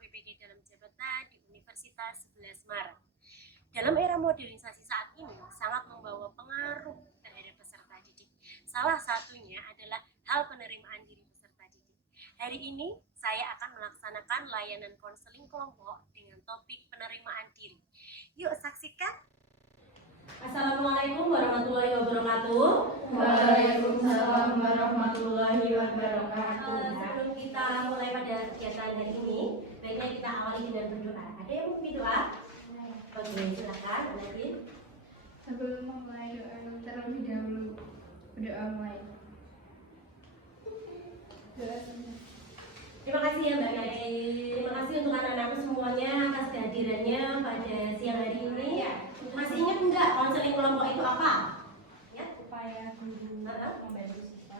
PPD dalam jabatan di Universitas 11 Maret. Dalam era modernisasi saat ini sangat membawa pengaruh terhadap peserta didik. Salah satunya adalah hal penerimaan diri peserta didik. Hari ini saya akan melaksanakan layanan konseling kelompok dengan topik penerimaan diri. Yuk saksikan. Assalamualaikum warahmatullahi wabarakatuh. Waalaikumsalam warahmatullahi wabarakatuh. Sebelum kita mulai pada kegiatan hari ini, baiknya kita awali dengan berdoa. Ada yang mau berdoa? Oke, silakan, Nadine. Sebelum memulai doa terlebih dahulu berdoa mulai. Terima kasih ya Mbak Nadine. Terima kasih untuk anak-anakku semuanya atas kehadirannya pada siang hari ini. Masih ingat enggak konseling kelompok itu apa? Ya, Upaya guru membantu siswa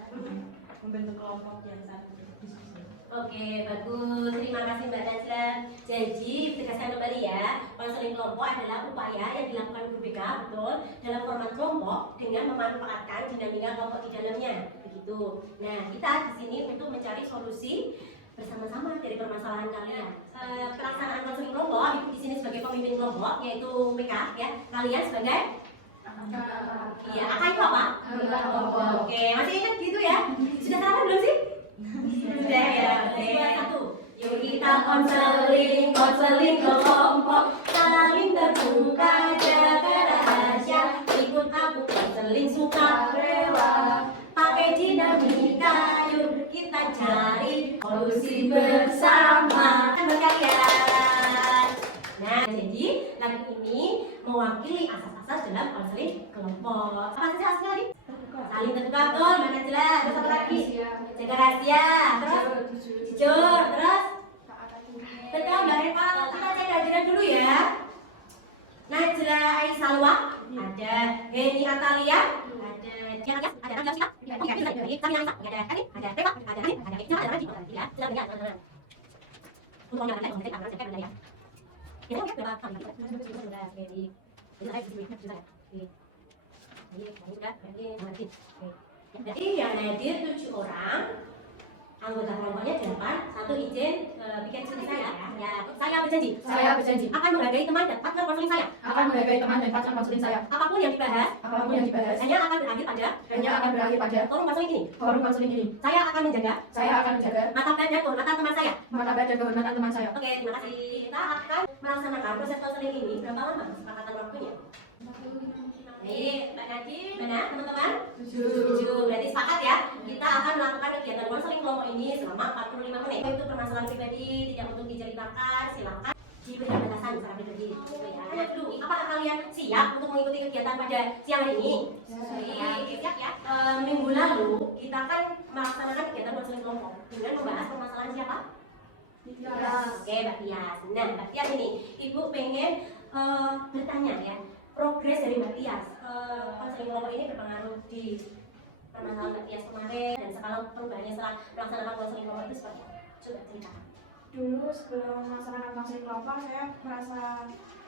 membentuk kelompok yang satu diskusi. Oke, bagus. Terima kasih Mbak Najla. Jadi, tegaskan kembali ya, konseling kelompok adalah upaya yang dilakukan guru BK, betul, dalam format kelompok dengan memanfaatkan dinamika kelompok di dalamnya. Begitu. Nah, kita di sini untuk mencari solusi bersama-sama dari permasalahan kalian. Pelaksanaan konseling kelompok, Ibu di sini sebagai pemimpin kelompok, yaitu PK, ya. Kalian sebagai iya, AK itu apa? Oke, masih ingat gitu ya? Sudah sarapan belum sih? Sudah ya, satu. Yuk kita konseling kelompok, saling terbuka, jaga rahasia. Ikut aku konseling sukarela, pakai dinamika, yuk kita cari solusi bersama kalian. Nah, jadi lagu ini mewakili asas-asas dalam konseling kelompok. Apa saja asasnya tadi? Saling terbuka, betul, mana jelas. Terus apa lagi? Jaga rahasia. Terus jujur. Terus betul, Mbak Reva. Kita cek kehadiran dulu ya. Najla Aisalwa, ada Heni Atalia, ada Diana, ada Rafia, ada Samia Aisyah, ada Adi, ada Reva, ada Hani, ada Ikna, ada Raji, ya. Silakan ya, teman-teman. Untuk orang yang lain, saya akan ya. Kita lihat berapa kali sudah jadi. Jadi saya sudah jadi yang hadir 7 orang, anggota kelompoknya 8. Satu izin bikin studi saya. Ya, saya berjanji. Saya berjanji Akan menghargai teman dan partner konseling saya. akan menghargai teman dan partner konseling saya. Apapun yang dibahas hanya akan berakhir pada forum konseling ini. Forum konseling ini. Saya akan menjaga martabat dan kehormatan teman saya. Martabat dan kehormatan teman saya. Oke, terima kasih. Kita akan melaksanakan proses konseling ini berapa lama kesepakatan waktunya? Nih, Mbak Nadine, benar teman-teman? 7. Berarti sepakat ya. Kita akan melakukan kegiatan konseling kelompok ini selama 45 menit. Itu permasalahan pribadi, tidak untuk diceritakan, silakan diberi batasan secara pribadi. Ya, dulu, apakah kalian siap untuk mengikuti kegiatan pada siang hari ini? Siap ya. Minggu lalu kita akan melaksanakan kegiatan konseling kelompok dengan membahas permasalahan siapa? Oke, Mbak Tias. Nah, Mbak Tias ini, Ibu pengen bertanya ya, progres dari Mbak Tias konseling kelompok ini berpengaruh di permasalahan Mbak Tias kemarin dan sekarang perubahannya setelah melaksanakan konseling kelompok itu seperti apa? Coba ceritakan. Dulu sebelum melaksanakan konseling kelompok saya merasa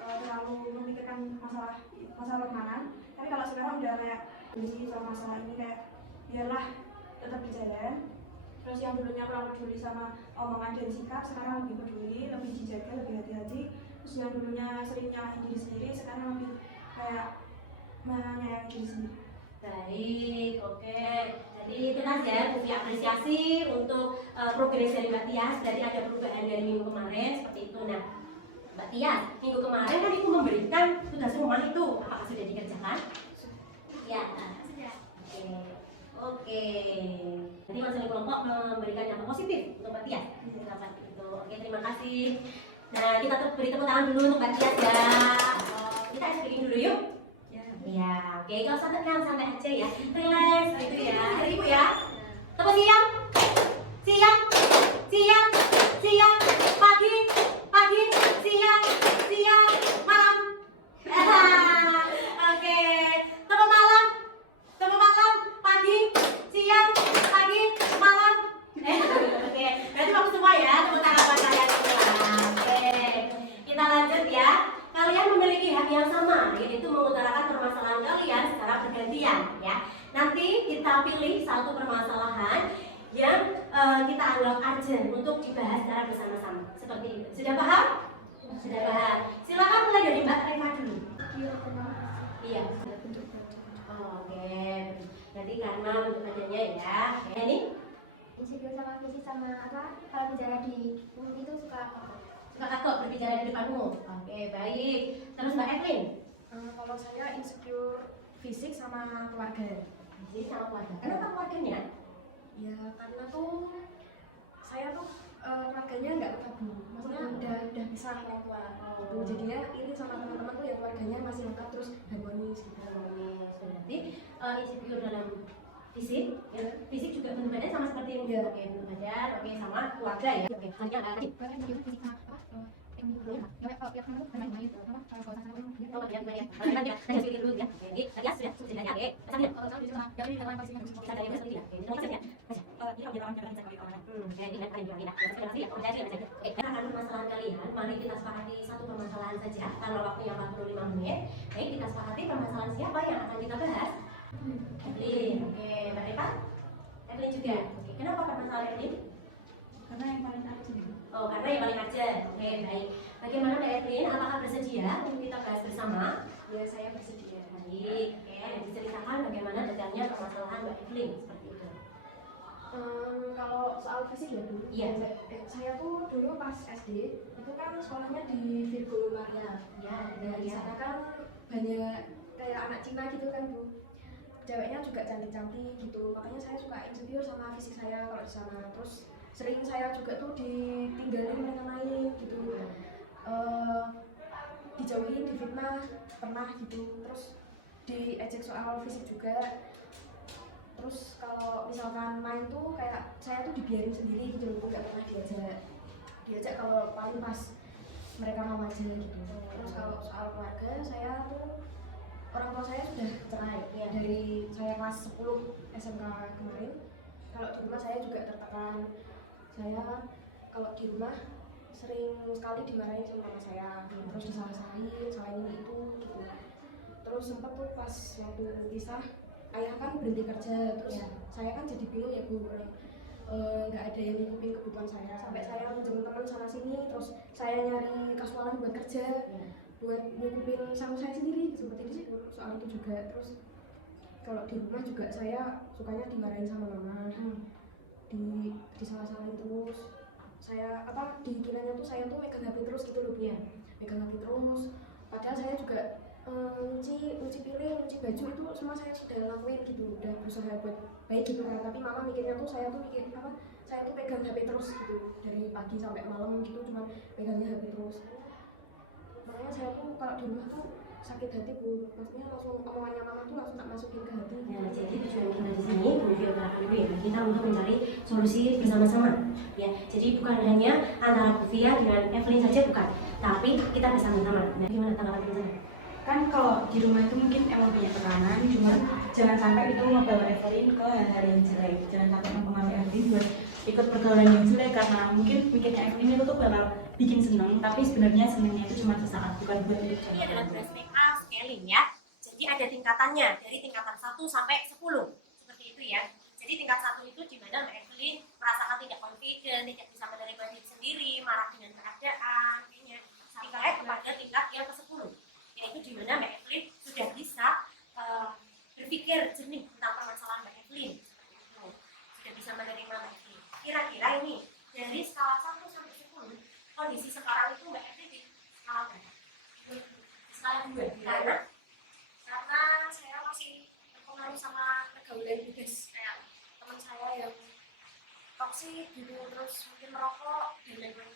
terlalu memikirkan masalah pertemanan. Tapi kalau sekarang udah kayak peduli sama masalah ini, kayak biarlah tetap berjalan. Terus yang dulunya kurang peduli sama omongan dan sikap, sekarang lebih peduli, lebih dijaga, lebih hati-hati. Terus yang dulunya sering nyalahin diri sendiri, sekarang lebih kayak menyayangi diri sendiri. Baik, oke. Jadi itu tadi ya, bukti apresiasi untuk progres dari Mbak Tias. Berarti ada perubahan dari minggu kemarin seperti itu. Nah, Mbak Tias, minggu kemarin kan Ibu memberikan tugas rumah itu, apakah sudah dikerjakan? Ya, sudah. Oke. Jadi konseling kelompok memberikan dampak positif untuk Mbak Tias. Itu. Oke, terima kasih. Nah, kita beri tepuk tangan dulu untuk Mbak Tias ya. Kita speaking dulu yuk. Ya, oke. Kalau santai aja ya. Relax gitu ya. Hari Ibu ya. Tepuk siang. Siang. Pagi. Siang. Malam. Oke. Tepuk malam. Pagi. Siang. Malam. Oke. Berarti bagus semua ya. Tepuk tangan buat kalian semua. Oke. Kita lanjut ya. Kalian memiliki hak yang sama, yaitu mengutarakan permasalahan kalian secara bergantian ya. Nanti kita pilih satu permasalahan yang kita dianggap urgent untuk dibahas secara bersama-sama. Seperti itu. Sudah paham? Sudah paham. Silakan mulai dari Mbak Reva dulu. Iya. Oke. Berarti karena bentuk badannya ya. Ini Insecure sama fisik sama apa? Kalau bicara di umum itu suka kakak berbicara di depan umum. Oke, baik. Terus Mbak Evelyn. Kalau saya insecure fisik sama keluarga. Jadi sama keluarga. Kenapa keluarganya? Ya karena tuh saya tuh keluarganya nggak ketemu, maksudnya udah pisah orang tua. Gitu. Jadinya ini sama teman-teman tuh ya keluarganya masih lengkap terus harmonis gitu. Berarti insecure dalam fisik, ya. Fisik juga bentuk badan sama seperti ini. Ya. Oke, bentuk badan, oke sama keluarga ya. Oke, selanjutnya permasalahan kalian, mari kita sepakati satu permasalahan saja karena waktunya 45 menit. Baik, kita sepakati permasalahan siapa yang akan kita bahas? Evelyn, oke, Mbak Reva? Evelyn juga. Oke, kenapa permasalahan Evelyn? Karena yang paling urgent. Oh, karena yang paling urgent. Oke, baik. Bagaimana Mbak Evelyn? Apakah bersedia untuk kita bahas bersama? Ya saya bersedia. Baik, oke. Diceritakan bagaimana detailnya permasalahan Mbak Evelyn seperti itu. Kalau soal fisik ya dulu. Iya. Saya tuh dulu pas SD itu kan sekolahnya di Virgo Maria. Ya, Di sana kan banyak kayak anak Cina gitu kan Bu. Ceweknya juga cantik-cantik gitu. Makanya saya suka insecure sama fisik saya kalau di sana. Terus sering saya juga tuh ditinggalin mereka lain gitu. Dijauhin, difitnah pernah gitu. Terus diejek soal fisik juga. Terus kalau misalkan main tuh kayak saya tuh dibiarin sendiri gitu loh, nggak pernah diajak kalau paling pas mereka mau aja gitu. Terus kalau soal keluarga saya tuh orang tua saya sudah cerai ya. Dari saya kelas 10 SMK kemarin. Kalau di rumah saya juga tertekan. Saya kalau di rumah sering sekali dimarahin sama mama saya, terus disalah-salahin, salahin ini itu gitu. Terus sempat tuh pas waktu pisah ayah kan berhenti kerja, terus saya kan jadi bingung ya Bu, nggak ada yang ngikupin kebutuhan saya, sampai saya minjem teman sana sini, terus saya nyari kasualan buat kerja, buat ngikupin sama saya sendiri, seperti itu sih soal itu juga. Terus kalau di rumah juga saya sukanya dimarahin sama mama, disalah-salahin terus. Saya dikiranya tuh saya tuh megang HP terus gitu loh Bu, megang HP terus. Padahal saya juga nyuci piring, nyuci baju itu semua saya sudah lakuin gitu, udah berusaha buat baik gitu kan. Tapi mama mikirnya tuh saya tuh saya tuh pegang HP terus gitu dari pagi sampai malam gitu, cuma pegangnya HP terus. Makanya saya tuh kalau di rumah tuh sakit hati Bu, maksudnya langsung omongannya mama tuh langsung tak masukin ke hati. Ya, jadi tujuan kita di sini dulu ya, kita untuk mencari solusi bersama-sama. Ya, jadi bukan hanya antara Bu Fia dengan Evelyn saja bukan, tapi kita bersama-sama. Nah, gimana tanggapan teman-teman? Kan kalau di rumah itu mungkin emang punya tekanan, cuman jangan sampai itu membawa Evelyn ke hal yang jelek. Jangan sampai mempengaruhi Evelyn buat ikut pergaulan yang jelek, karena mungkin mikirnya Evelyn itu tuh bakal bikin seneng, tapi sebenarnya senengnya itu cuma sesaat, bukan buat hidup. Ini adalah beras make up scaling ya. Jadi ada tingkatannya dari tingkatan 1 sampai 10. Seperti itu ya. Jadi tingkat 1 itu di mana Mbak Evelyn merasakan tidak confident, tidak bisa menerima diri sendiri, marah dengan keadaan, kayaknya sampai kepada tingkat yang ke-10. Yaitu di mana Mbak Evelyn sudah bisa berpikir jernih tentang permasalahan Mbak Evelyn. Seperti itu. Sudah bisa menerima Mbak Evelyn. Kira-kira ini dari skala 1 sampai 10, kondisi sekarang itu Mbak Evelyn di skala berapa? Skala 2. Karena saya masih terpengaruh sama pergaulan bebas, kayak teman saya yang toksik gitu, terus mungkin merokok dan lain-lain.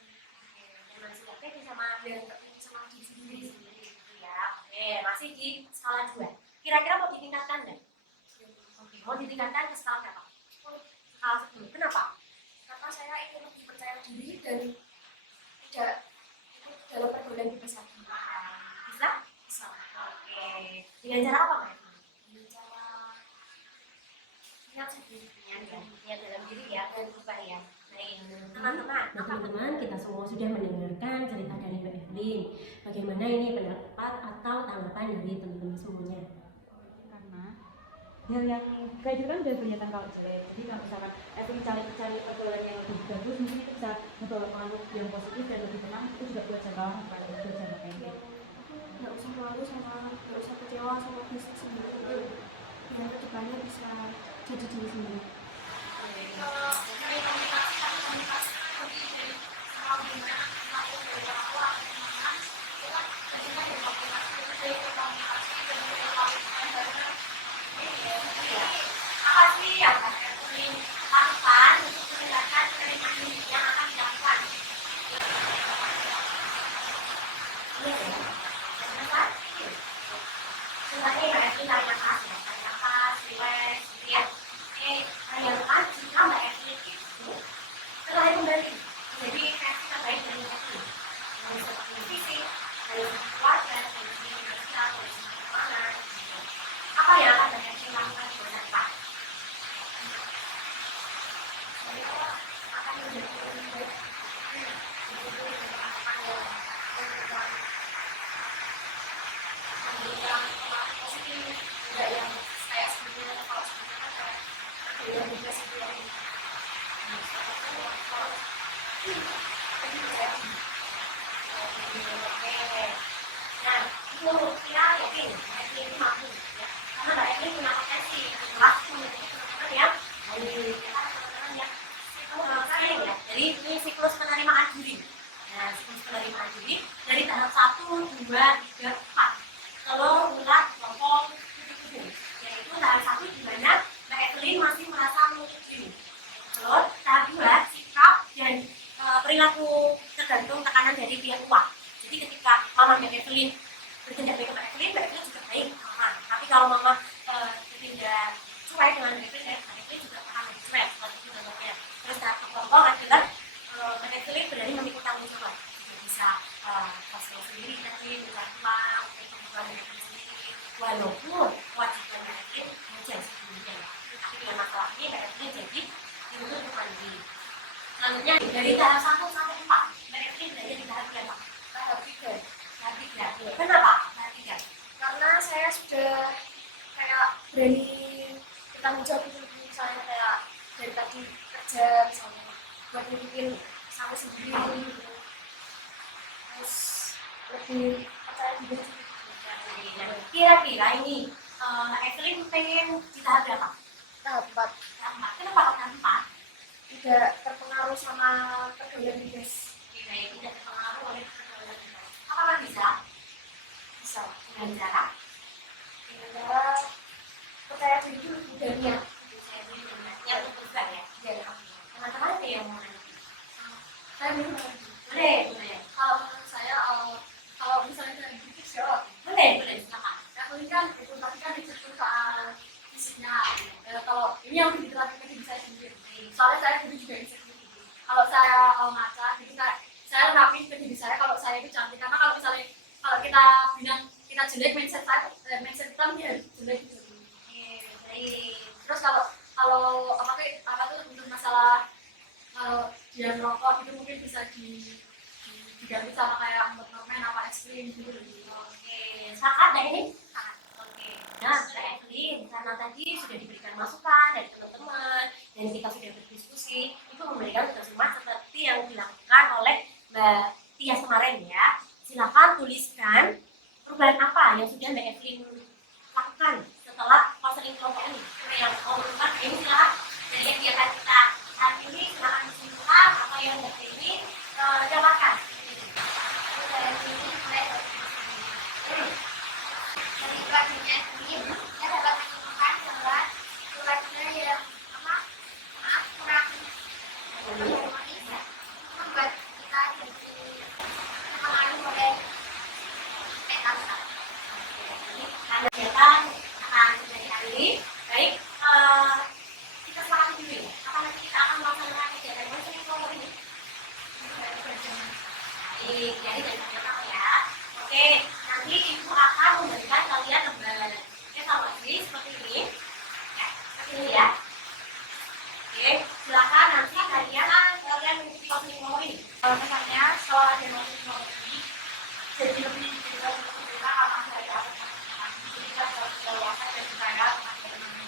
Dan masih oke sama yang sama diri sendiri gitu ya. Oke, masih di skala 2. Kira-kira mau ditingkatkan nggak? Oke, mau ditingkatkan ke skala berapa? Skala 10. Kenapa? Karena saya ingin lebih percaya diri dan tidak ikut dalam pergaulan bebas lagi. Bisa? Bisa. Oke. Dengan cara apa, Mbak? Dengan cara niat sendiri. Niat dalam diri ya, dan berubah ya. Baik, teman-teman, kita semua sudah mendengarkan cerita dari Mbak Evelyn. Bagaimana ini pendapat atau tanggapan dari teman-teman semuanya? Karena hal yang kayak gitu kan udah kelihatan kalau jelek. Jadi kalau misalkan Evelyn cari pergaulan yang lebih bagus, mungkin itu bisa membawa pengaruh yang positif dan lebih tenang. Itu juga buat jangka lama, bukan buat jangka pendek. Nggak usah malu sama nggak usah kecewa sama diri sendiri, biar kedepannya bisa jadi diri sendiri. Apa sih yang Evelyn lakukan untuk meningkatkan komunikasi yang akan dilakukan? Sebenarnya Mbak Evelyn tarik nafas ya, tarik nafas, relax, gitu ya. Bayangkan jika Mbak Evelyn itu terlahir kembali jadi versi terbaik dari Mbak Evelyn. Dari segi fisik, dari segi keluarga, dari segi finansial, dari segi keuangan, gitu. Apa yang akan Mbak Evelyn lakukan di masa depan? Akan menjadi lebih baik. Tidak yang kayak sebelumnya, kalau sebelumnya kan kayak yang depresi yang nah itu kita yakin Mbak Evelyn itu mampu ya, karena Mbak Evelyn punya potensi waktu teman-teman ya, dari teman-teman ya sayang ya, jadi ini siklus penerimaan diri. Nah, siklus penerimaan diri dari tahap 1, 2, 3, 4 telur, ulat, lompong, kupu-kupu, yaitu tahap 1 di mana Mbak Evelyn masih merasa menutup diri. Telur, tahap 2 sikap dan perilaku tergantung tekanan dari pihak luar. Jadi ketika mama Mbak Evelyn bertindak baik ke Mbak Evelyn, Mbak Evelyn juga baik ke mama. Tapi kalau mama bertindak cuek dengan Mbak Evelyn juga akan lebih cuek seperti itu contohnya. Terus tahap kelompok adalah Mbak Evelyn berani memikul tanggung jawab, juga bisa kosong sendiri nanti bukan uang, kebutuhan Mbak Evelyn sendiri. Walaupun kewajiban Mbak Evelyn menjadi sebelumnya, tapi dengan masalah ini Mbak Evelyn jadi dituntut mandiri. Selanjutnya dari tahap 1 sampai 4, Mbak Evelyn berada di tahap berapa? Tahap 3. Tahap 3. Kenapa? Tahap 3. Karena saya sudah kayak berani bertanggung jawab gitu, misalnya kayak dari tadi kerja misalnya buat bikin sampai sendiri gitu. Terus lebih percaya diri. Kira-kira ini Mbak Evelyn pengen di tahap berapa? Tahap 4. Tahap 4. Kenapa kok tahap 4? Tidak terpengaruh sama pergaulan bebas. Tidak terpengaruh oleh pergaulan bebas. Apakah bisa? Bisa Dengan cara dengan cara percaya diri dulu dan niat. yang berpegang ya. Teman-teman ada yang mau nanya? Saya dulu Boleh. kalau menurut saya kalau misalnya dari tips ya Boleh, silakan. Evelyn kan itu tadi kan disebut soal fisiknya. Kalau ini yang diterapkan ke diri saya sendiri. Soalnya saya dulu juga insecure. Kalau saya ngaca, gitu saya nerapin ke diri saya kalau saya itu cantik. Karena kalau misalnya kalau kita bilang kita jelek, mindset kita dia jelek gitu. Baik. Terus kalau apa tuh untuk masalah kalau dia merokok itu mungkin bisa diganti sama kayak permen apa es krim gitu. Oke, sepakat ya ini? Oke. Nah, Mbak Evelyn, karena tadi sudah diberikan masukan dari teman-teman dan kita sudah berdiskusi, itu memberikan tugas rumah seperti yang dilakukan oleh Mbak Tias kemarin ya. Silakan tuliskan perubahan apa yang sudah Mbak Evelyn lakukan setelah konseling kelompok ini. Yang mau berubah, ini silakan dari kegiatan kita hari ini, silakan disimpulkan apa yang Mbak Evelyn dapatkan. Dari pelajarannya ini, saya dapat menemukan bahwa pelajaran yang kurang harmonis ya, membuat kita jadi terpengaruh oleh mental. Ada kegiatan akan dari hari ini. Baik, kita sepakat dulu ya. Apa nanti kita akan melaksanakan kegiatan konseling kelompok ini? Baik, jadi dari pertama ya. Oke, nanti ibu akan memberikan kalian lembar evaluasi seperti ini. Ya, seperti ini ya. Oke, silakan nanti kalian mengikuti konseling kelompok ini. Misalnya setelah ada konseling ini jadi lebih kita karena saya dapat jadi kita harus dewasa dan saya teman-teman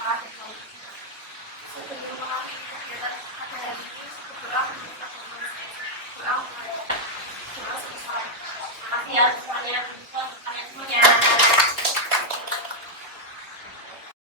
masalah dan solusi. Sebelum mengalami kegiatan pada hari ini, cukup berdoa menurut agama saya. Doa untuk semesta. Terima kasih ya semuanya.